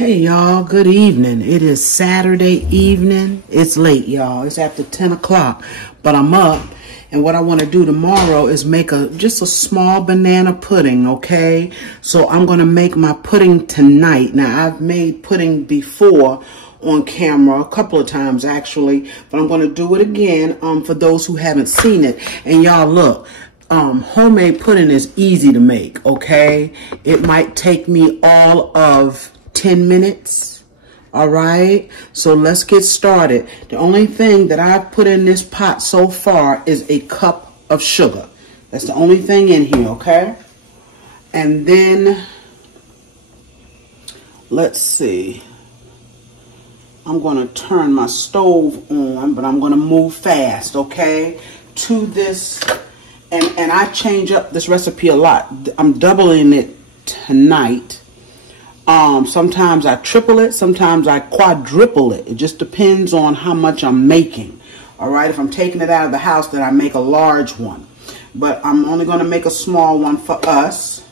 Hey y'all, good evening. It is Saturday evening. It's late, y'all. It's after 10 o'clock, but I'm up. And what I want to do tomorrow is make just a small banana pudding, okay? So I'm going to make my pudding tonight. Now, I've made pudding before on camera a couple of times actually, but I'm going to do it again for those who haven't seen it. And y'all look, homemade pudding is easy to make, okay? It might take me all of 10 minutes. All right, so let's get started. The only thing that I've put in this pot so far is a cup of sugar. That's the only thing in here, okay? And then, let's see. I'm going to turn my stove on, but I'm going to move fast, okay? To this, and I change up this recipe a lot. I'm doubling it tonight. Sometimes I triple it, sometimes I quadruple it. It just depends on how much I'm making. All right, if I'm taking it out of the house, then I make a large one. But I'm only going to make a small one for us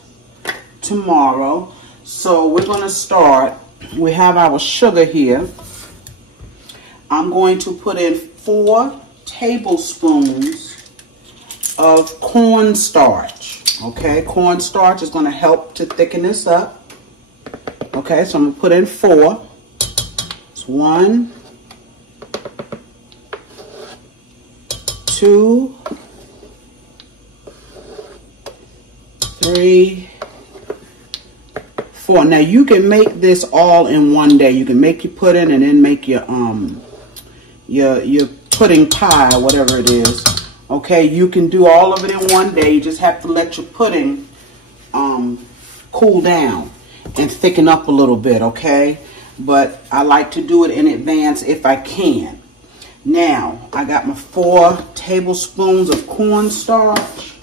tomorrow. So we're going to start. We have our sugar here. I'm going to put in 4 tablespoons of cornstarch. Okay, cornstarch is going to help to thicken this up. Okay, so I'm going to put in 4. It's 1, 2, 3, 4. Now you can make this all in one day. You can make your pudding and then make your pudding pie or whatever it is. Okay, you can do all of it in one day. You just have to let your pudding cool down and thicken up a little bit, okay? But I like to do it in advance if I can. Now, I got my 4 tablespoons of cornstarch.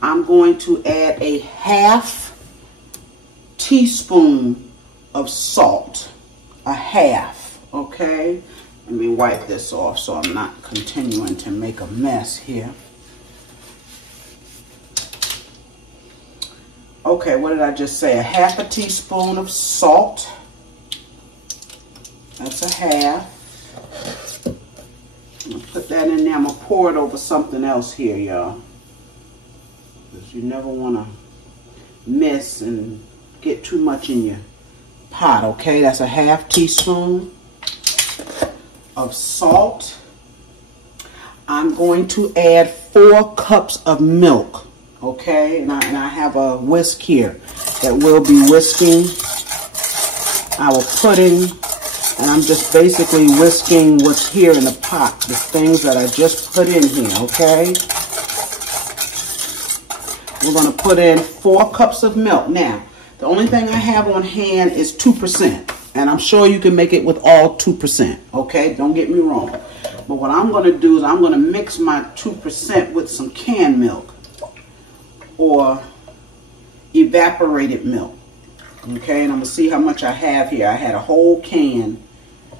I'm going to add a ½ teaspoon of salt. A half, okay? Let me wipe this off so I'm not continuing to make a mess here. Okay, what did I just say? A ½ teaspoon of salt. That's a half. I'm going to put that in there. I'm going to pour it over something else here, y'all. Because you never want to miss and get too much in your pot, okay? That's a ½ teaspoon of salt. I'm going to add 4 cups of milk. Okay, and I have a whisk here that will be whisking our pudding, and I'm just basically whisking what's here in the pot, the things that I just put in here, okay? We're going to put in 4 cups of milk. Now, the only thing I have on hand is 2%, and I'm sure you can make it with all 2%, okay? Don't get me wrong. But what I'm going to do is I'm going to mix my 2% with some canned milk or evaporated milk. Okay, and I'm going to see how much I have here. I had a whole can.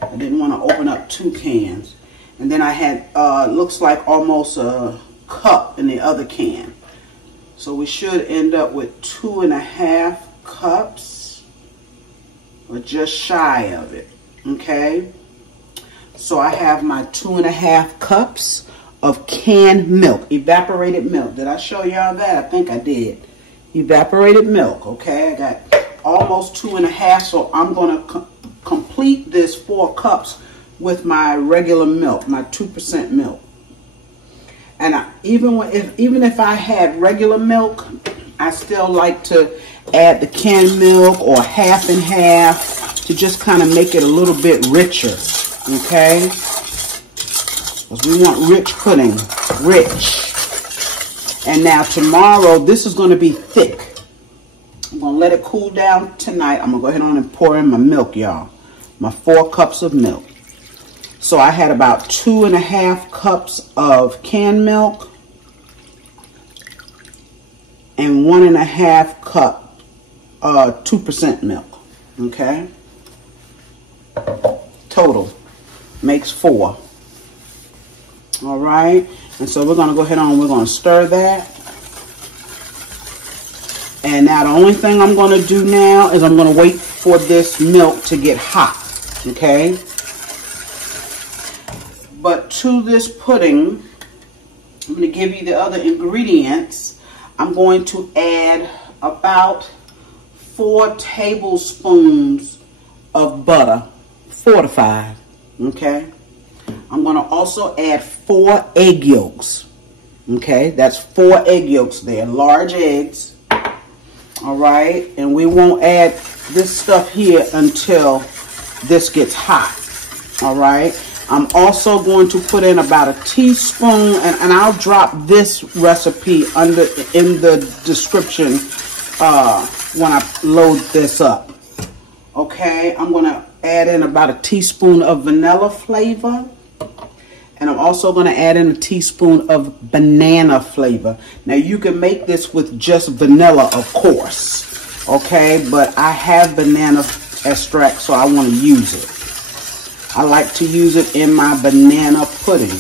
I didn't want to open up 2 cans. And then I had, looks like almost a cup in the other can. So we should end up with 2½ cups, or just shy of it. Okay, so I have my 2½ cups of canned milk, evaporated milk. Did I show y'all that? I think I did. Evaporated milk, okay? I got almost 2½ so I'm going to complete this 4 cups with my regular milk, my 2% milk. And even if I had regular milk, I still like to add the canned milk or half and half to just kind of make it a little bit richer, okay? Because we want rich pudding, rich. And now tomorrow, this is going to be thick. I'm going to let it cool down tonight. I'm going to go ahead on and pour in my milk, y'all. My 4 cups of milk. So I had about 2½ cups of canned milk and 1½ cup 2% milk. Okay? Total makes 4. All right, and so we're going to go ahead on, we're going to stir that. And now the only thing I'm going to do now is I'm going to wait for this milk to get hot, okay? But to this pudding, I'm going to give you the other ingredients. I'm going to add about 4 tablespoons of butter, 4 to 5, okay? I'm going to also add 4 egg yolks, okay? That's 4 egg yolks there, large eggs. All right, and we won't add this stuff here until this gets hot. All right, I'm also going to put in about a teaspoon, and I'll drop this recipe in the description when I load this up. Okay, I'm going to add in about a teaspoon of vanilla flavor. And I'm also going to add in a teaspoon of banana flavor. Now, you can make this with just vanilla, of course. Okay, but I have banana extract, so I want to use it. I like to use it in my banana pudding.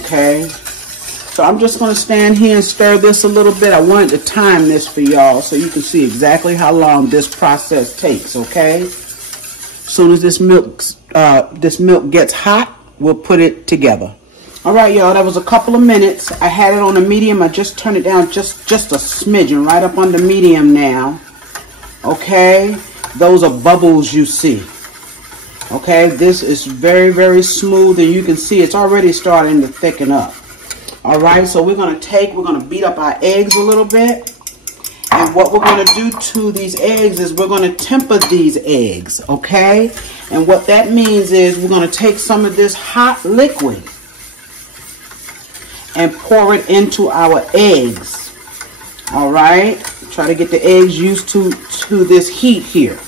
Okay, so I'm just going to stand here and stir this a little bit. I wanted to time this for y'all so you can see exactly how long this process takes. Okay, as soon as this milk gets hot, we'll put it together. All right, y'all, that was a couple of minutes. I had it on a medium. I just turned it down just a smidgen, right up under medium now. Okay, those are bubbles you see. Okay, this is very, very smooth, and you can see it's already starting to thicken up. All right, so we're going to beat up our eggs a little bit. And what we're going to do to these eggs is we're going to temper these eggs, okay? And what that means is we're going to take some of this hot liquid and pour it into our eggs, all right? Try to get the eggs used to this heat here.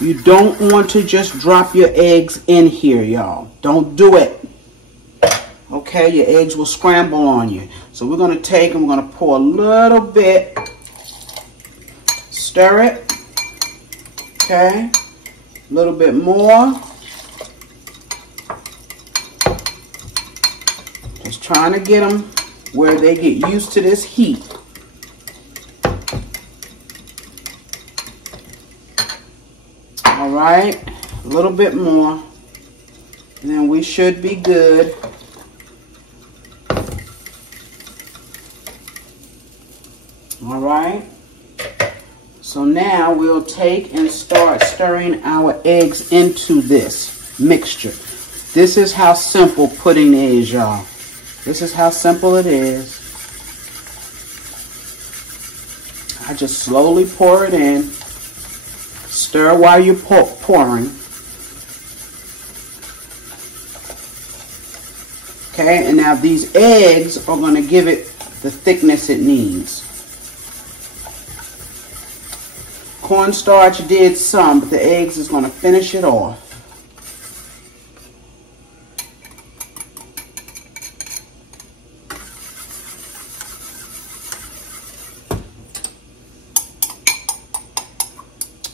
You don't want to just drop your eggs in here, y'all. Don't do it. Okay, your eggs will scramble on you. So we're going to take and we're going to pour a little bit. Stir it, okay, a little bit more. Just trying to get them where they get used to this heat. All right, a little bit more, and then we should be good. All right. So now we'll take and start stirring our eggs into this mixture. This is how simple pudding is, y'all. This is how simple it is. I just slowly pour it in. Stir while you're pouring. Okay, and now these eggs are going to give it the thickness it needs. Cornstarch did some, but the eggs is going to finish it off.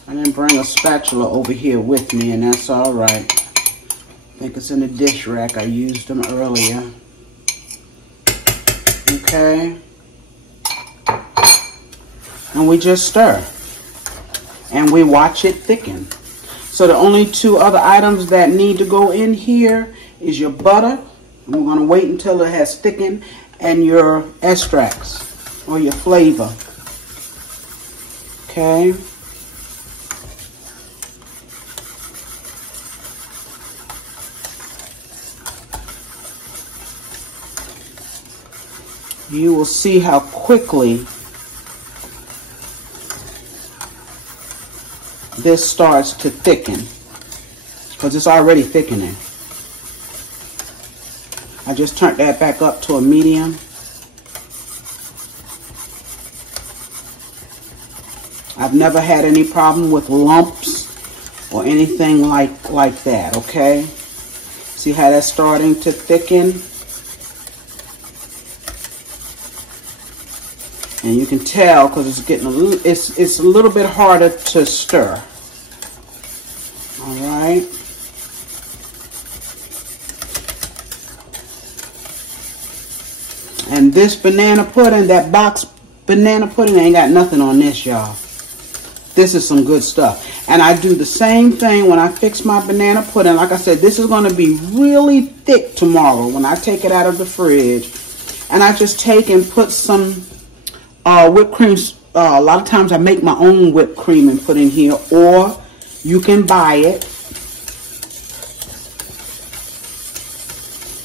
I didn't bring a spatula over here with me, and that's all right. I think it's in the dish rack. I used them earlier. Okay. And we just stir. And we watch it thicken. So the only 2 other items that need to go in here is your butter. And we're going to wait until it has thickened, and your extracts or your flavor. Okay. You will see how quickly this starts to thicken, because it's already thickening. I just turned that back up to a medium. I've never had any problem with lumps or anything like that, okay? See how that's starting to thicken? And you can tell because it's getting it's a little bit harder to stir. All right. And this banana pudding, that box banana pudding ain't got nothing on this, y'all. This is some good stuff. And I do the same thing when I fix my banana pudding. Like I said, this is going to be really thick tomorrow when I take it out of the fridge. And I just take and put some whipped cream. A lot of times I make my own whipped cream and put in here, or you can buy it.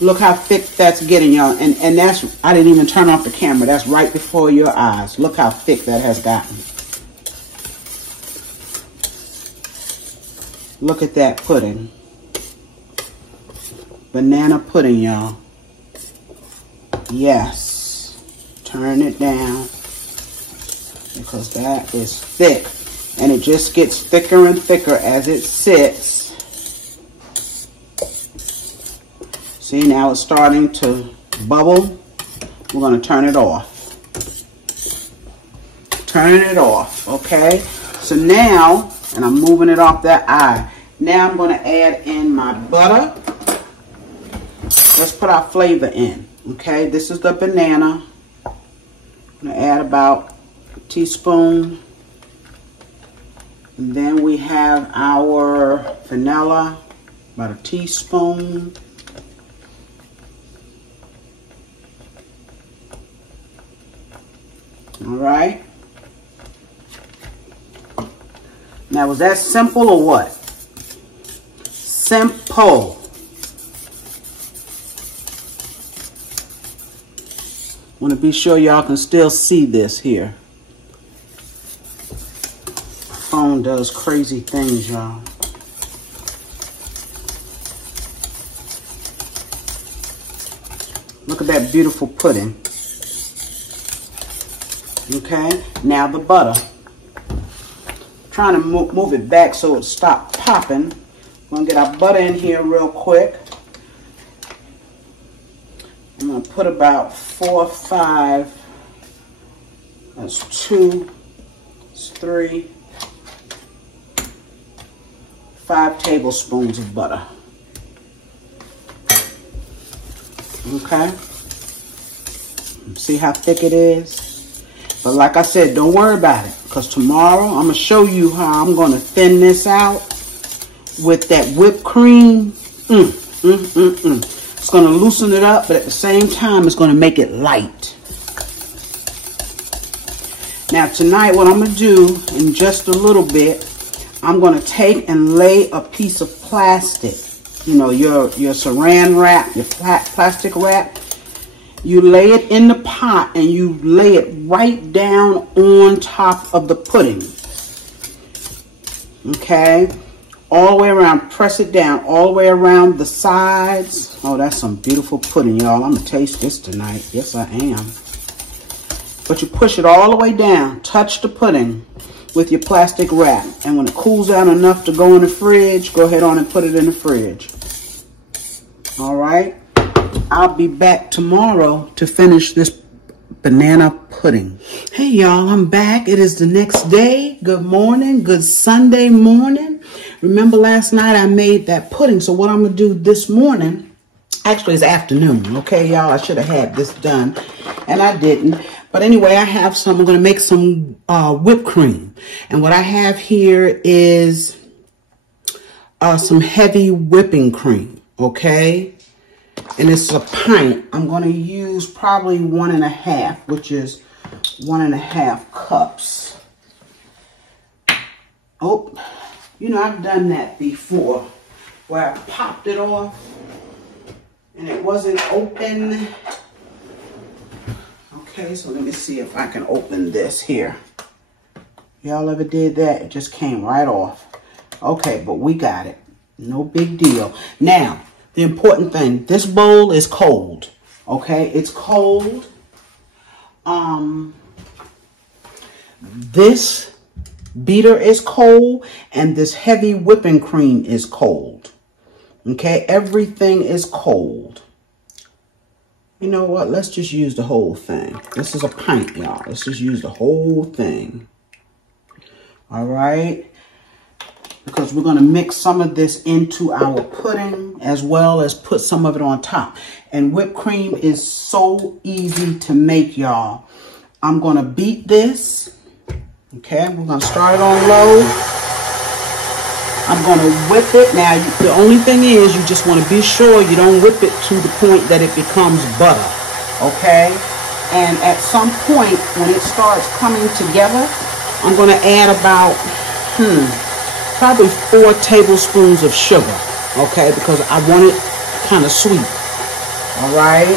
Look how thick that's getting, y'all. And that's, I didn't even turn off the camera. That's right before your eyes. Look how thick that has gotten. Look at that pudding. Banana pudding, y'all. Yes. Turn it down. Because that is thick. And it just gets thicker and thicker as it sits. See, now it's starting to bubble. We're going to turn it off. Turn it off, okay? So now, and I'm moving it off that eye. Now I'm going to add in my butter. Let's put our flavor in, okay? This is the banana. I'm going to add about a teaspoon. And then we have our vanilla, about a teaspoon. All right. Now, was that simple or what? Simple. Want to be sure y'all can still see this here. Phone does crazy things, y'all. Look at that beautiful pudding. Okay, now the butter. Trying to move it back so it stopped popping. We're going to get our butter in here real quick. I'm going to put about 4 or 5. That's 2. That's 3. 5 tablespoons of butter. Okay. See how thick it is? But like I said, don't worry about it. Because tomorrow, I'm going to show you how I'm going to thin this out with that whipped cream. It's going to loosen it up, but at the same time, it's going to make it light. Now, tonight, what I'm going to do in just a little bit, I'm going to take and lay a piece of plastic. You know, your saran wrap, your plastic wrap. You lay it in the pot and you lay it right down on top of the pudding. Okay? All the way around. Press it down all the way around the sides. Oh, that's some beautiful pudding, y'all. I'm going to taste this tonight. Yes, I am. But you push it all the way down. Touch the pudding with your plastic wrap. And when it cools down enough to go in the fridge, go ahead on and put it in the fridge. All right? I'll be back tomorrow to finish this banana pudding. Hey, y'all, I'm back. It is the next day. Good morning. Good Sunday morning. Remember last night I made that pudding. So what I'm going to do this morning, actually it's afternoon. Okay, y'all, I should have had this done and I didn't. But anyway, I have some, I'm going to make some whipped cream. And what I have here is some heavy whipping cream. Okay. And it's a pint. I'm going to use probably 1.5, which is 1.5 cups. Oh, you know, I've done that before where I popped it off and it wasn't open. Okay, so let me see if I can open this here. Y'all ever did that? It just came right off. Okay, but we got it. No big deal. Now, the important thing, this bowl is cold, okay? It's cold. This beater is cold, and this heavy whipping cream is cold, okay? Everything is cold. You know what? Let's just use the whole thing. This is a pint, y'all. Let's just use the whole thing, all right? Because we're going to mix some of this into our pudding as well as put some of it on top. And whipped cream is so easy to make, y'all. I'm going to beat this. Okay, we're going to start it on low. I'm going to whip it. Now, the only thing is you just want to be sure you don't whip it to the point that it becomes butter. Okay, and at some point when it starts coming together, I'm going to add about probably 4 tablespoons of sugar. Okay, because I want it kind of sweet. All right,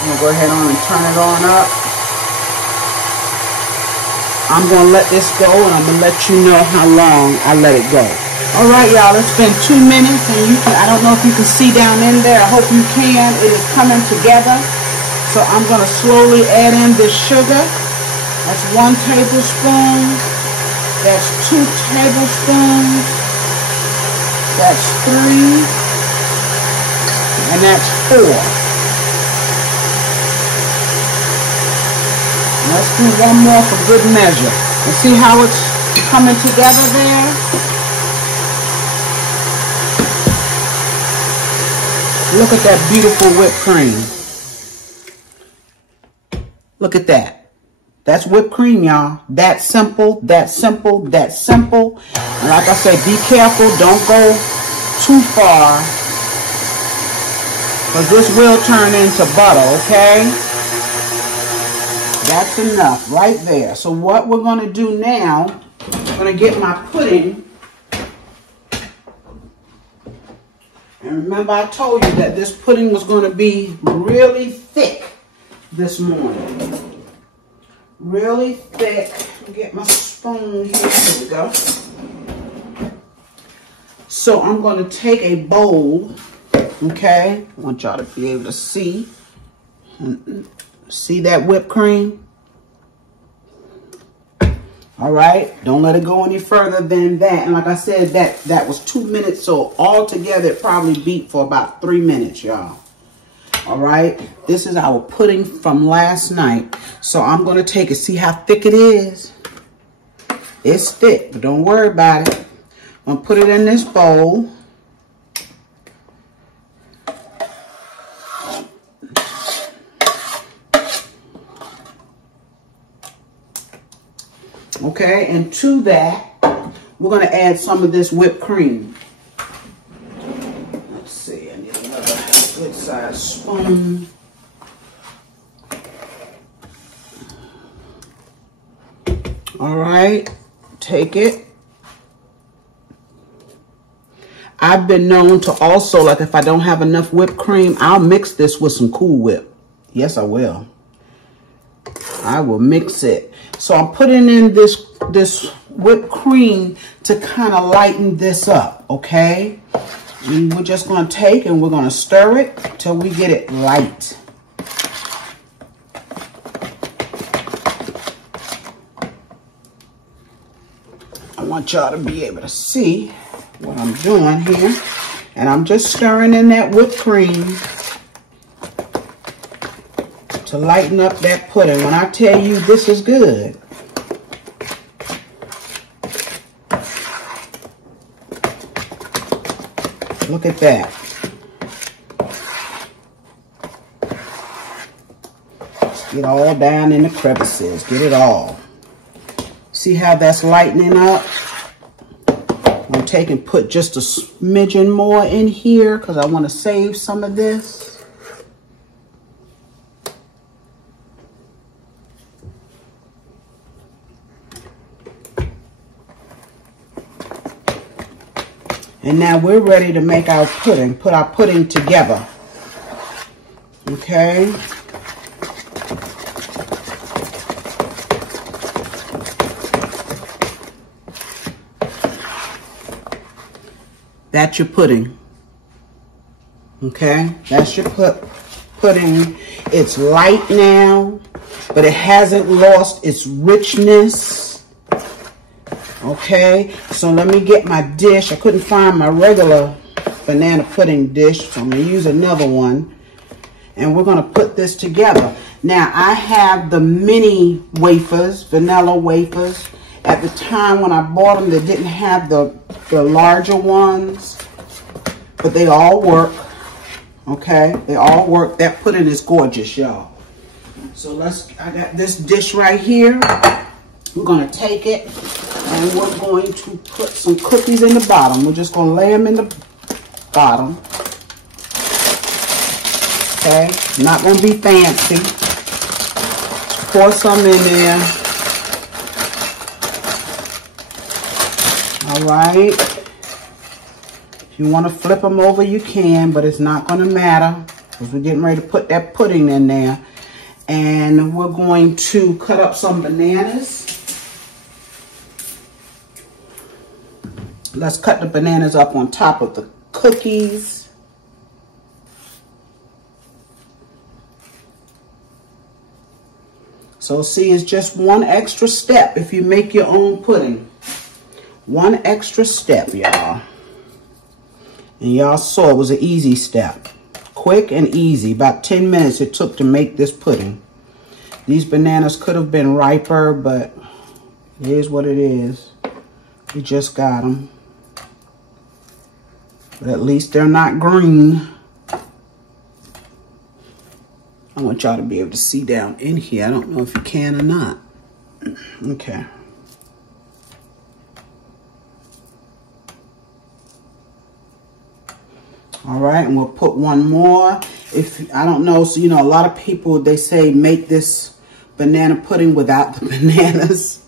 I'm going to go ahead on and turn it on up. I'm going to let this go, and I'm going to let you know how long I let it go. All right, y'all, it's been 2 minutes, and I don't know if you can see down in there. I hope you can. It is coming together. So I'm going to slowly add in this sugar. That's 1 tablespoon. That's 2 tablespoons. That's 3. And that's 4. Let's do one more for good measure. And see how it's coming together there? Look at that beautiful whipped cream. Look at that. That's whipped cream, y'all. That simple, that simple, that simple. And like I said, be careful. Don't go too far, because this will turn into butter, okay? That's enough right there. So what we're going to do now, I'm going to get my pudding. And remember, I told you that this pudding was going to be really thick this morning. Really thick. Get my spoon here. Here we go. So I'm going to take a bowl. Okay. I want y'all to be able to see. See that whipped cream? All right, don't let it go any further than that. And like I said, that was 2 minutes, so all together it probably beat for about 3 minutes, y'all. All right, this is our pudding from last night. So I'm going to take it. See how thick it is? It's thick, but don't worry about it. I'm going to put it in this bowl. Okay, and to that, we're going to add some of this whipped cream. Let's see, I need another good sized spoon. All right, take it. I've been known to also, like if I don't have enough whipped cream, I'll mix this with some Cool Whip. Yes, I will. I will mix it. So I'm putting in this whipped cream to kind of lighten this up, okay? And we're just going to take and we're going to stir it till we get it light. I want y'all to be able to see what I'm doing here. And I'm just stirring in that whipped cream to lighten up that pudding. When I tell you this is good. Look at that. Just get all down in the crevices. Get it all. See how that's lightening up? I'm going to take and put just a smidgen more in here because I want to save some of this. And now we're ready to make our pudding, put our pudding together. Okay. That's your pudding. Okay, that's your pudding. It's light now, but it hasn't lost its richness. Okay, so let me get my dish. I couldn't find my regular banana pudding dish, so I'm going to use another one. And we're going to put this together. Now, I have the mini wafers, vanilla wafers. At the time when I bought them, they didn't have the larger ones, but they all work. Okay, they all work. That pudding is gorgeous, y'all. So I got this dish right here. We're gonna take it and we're going to put some cookies in the bottom. We're just gonna lay them in the bottom. Okay, not gonna be fancy. Pour some in there. All right. If you want to flip them over, you can, but it's not gonna matter because we're getting ready to put that pudding in there. And we're going to cut up some bananas. Let's cut the bananas up on top of the cookies. So see, it's just one extra step if you make your own pudding. One extra step, y'all. And y'all saw it was an easy step. Quick and easy. About 10 minutes it took to make this pudding. These bananas could have been riper, but it is what it is. We just got them. But at least they're not green. I want y'all to be able to see down in here. I don't know if you can or not. Okay. All right, and we'll put one more. If I don't know, so you know, a lot of people, they say make this banana pudding without the bananas.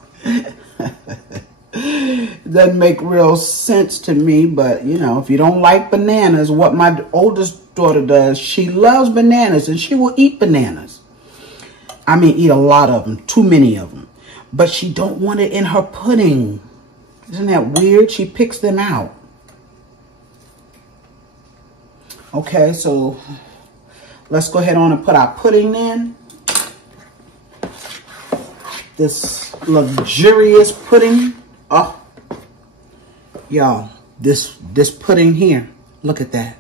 It doesn't make real sense to me, but you know, if you don't like bananas, what my oldest daughter does, she loves bananas and she will eat bananas. I mean, eat a lot of them, too many of them. But she don't want it in her pudding. Isn't that weird? She picks them out. Okay, so let's go ahead on and put our pudding in. This luxurious pudding. Oh, y'all, this pudding here, look at that.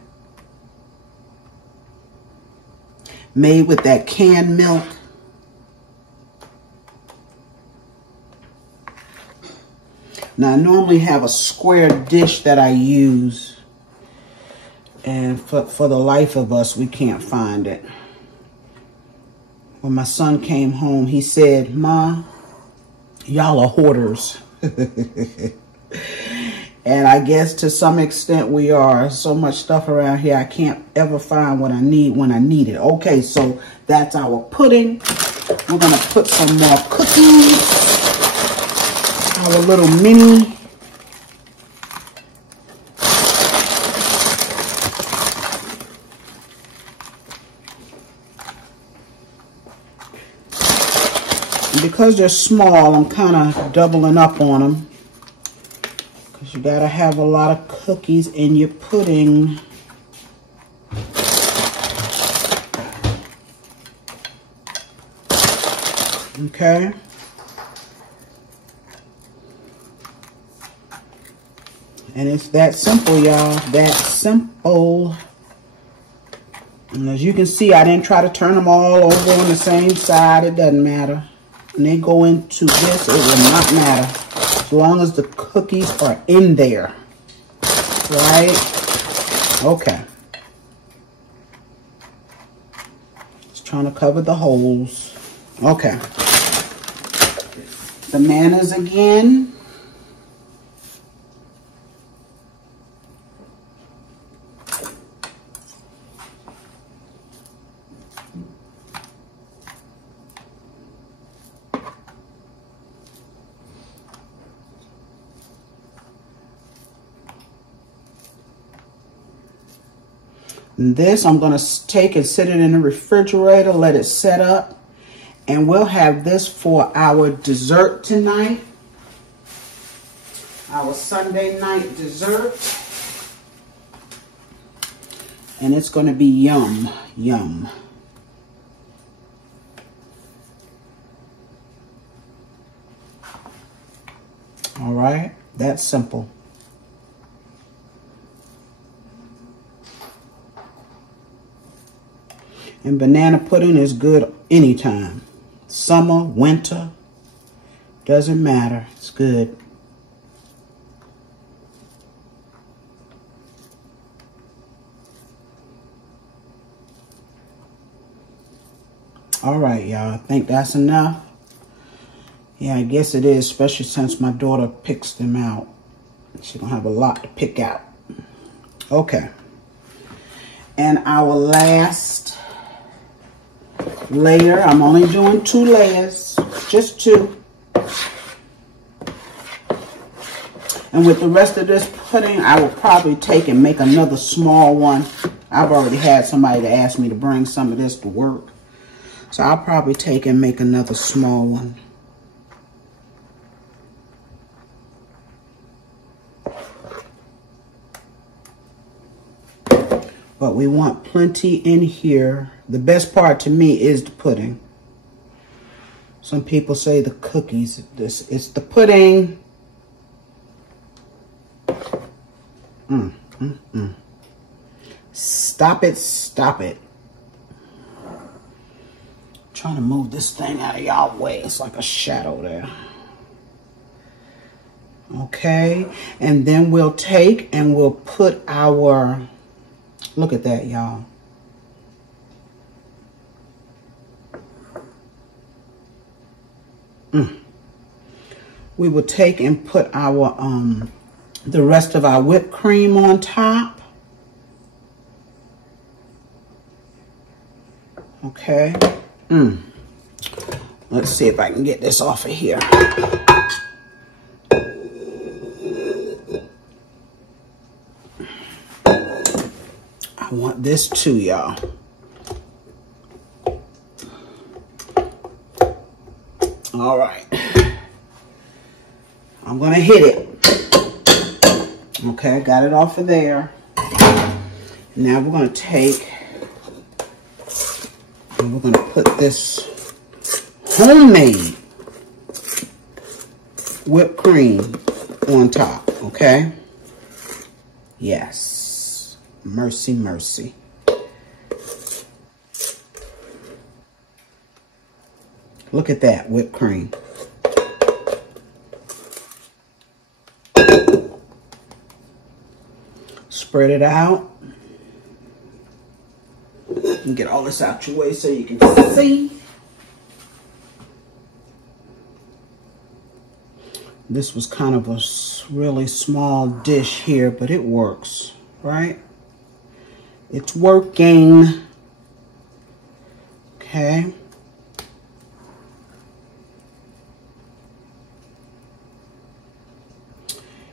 Made with that canned milk. Now, I normally have a square dish that I use. And for the life of us, we can't find it. When my son came home, he said, "Ma, y'all are hoarders." And I guess to some extent we are. So much stuff around here, I can't ever find what I need when I need it. Okay, so that's our pudding. We're gonna put some more cookies. Our little mini. Because they're small, I'm kind of doubling up on them. Because you got to have a lot of cookies in your pudding. Okay. And it's that simple, y'all. That simple. And as you can see, I didn't try to turn them all over on the same side. It doesn't matter. When they go into this, it will not matter. As long as the cookies are in there. Right? Okay. Just trying to cover the holes. Okay. Bananas again. This I'm going to take and sit it in the refrigerator, let it set up, and we'll have this for our dessert tonight. Our Sunday night dessert. And it's going to be yum, yum. All right, that's simple. And banana pudding is good anytime. Summer, winter, doesn't matter. It's good. All right, y'all. I think that's enough. Yeah, I guess it is, especially since my daughter picks them out. She's going to have a lot to pick out. Okay. And our last layer, I'm only doing 2 layers, just 2. And with the rest of this pudding, I will probably take and make another small one. I've already had somebody to ask me to bring some of this to work. So I'll probably take and make another small one. But we want plenty in here. The best part to me is the pudding. Some people say the cookies. It's the pudding. Stop it, stop it. I'm trying to move this thing out of y'all way. It's like a shadow there. Okay, and then we'll take and we'll put our, look at that, y'all. We will take and put our the rest of our whipped cream on top. Okay. Let's see if I can get this off of here. I want this too, y'all. All right. I'm gonna hit it. Okay, got it off of there. Now we're gonna take and we're gonna put this homemade whipped cream on top, okay? Yes. Mercy, mercy. Look at that whipped cream. Spread it out. And get all this out your way so you can see. This was kind of a really small dish here, but it works, right? It's working. Okay.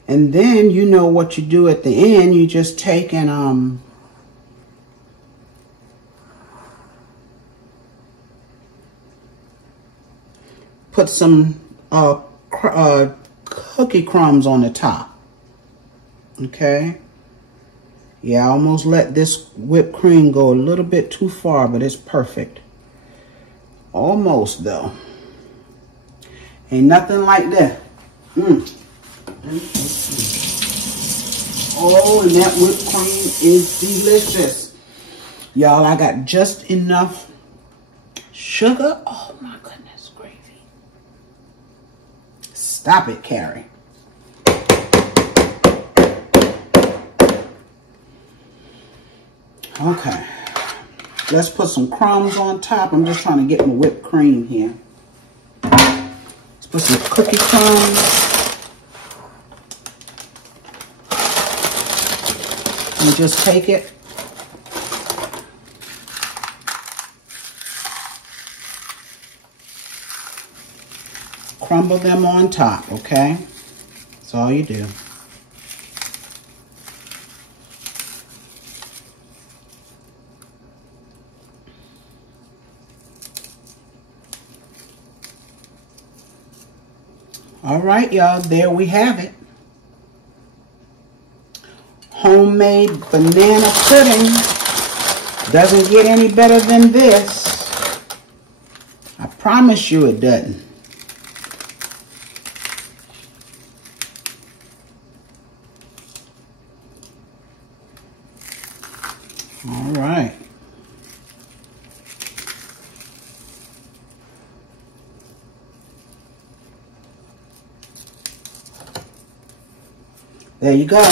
And then you know what you do at the end. You just take and put some cookie crumbs on the top. Okay. Yeah, I almost let this whipped cream go a little bit too far, but it's perfect. Almost though. Ain't nothing like that. Oh, and that whipped cream is delicious. Y'all, I got just enough sugar. Oh my goodness, gravy. Stop it, Carrie. Okay. Let's put some crumbs on top. I'm just trying to get my whipped cream here. Let's put some cookie crumbs. And just take it. Crumble them on top, okay? That's all you do. All right, y'all, there we have it. Homemade banana pudding. Doesn't get any better than this. I promise you it doesn't. All right. There you go.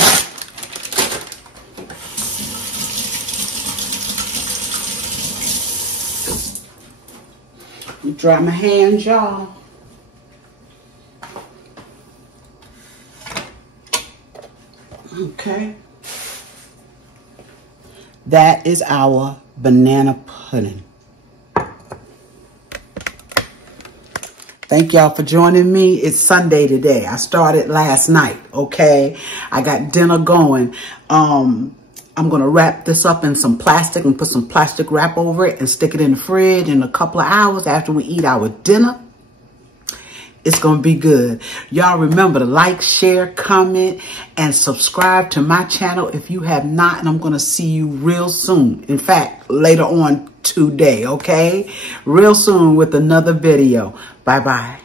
Dry my hands, y'all. Okay. That is our banana pudding. Thank y'all for joining me. It's Sunday today. I started last night, okay? I got dinner going. I'm going to wrap this up in some plastic and put some plastic wrap over it and stick it in the fridge in a couple of hours after we eat our dinner. It's going to be good. Y'all remember to like, share, comment, and subscribe to my channel if you have not. And I'm going to see you real soon. In fact, later on today, okay? Real soon with another video. Bye-bye.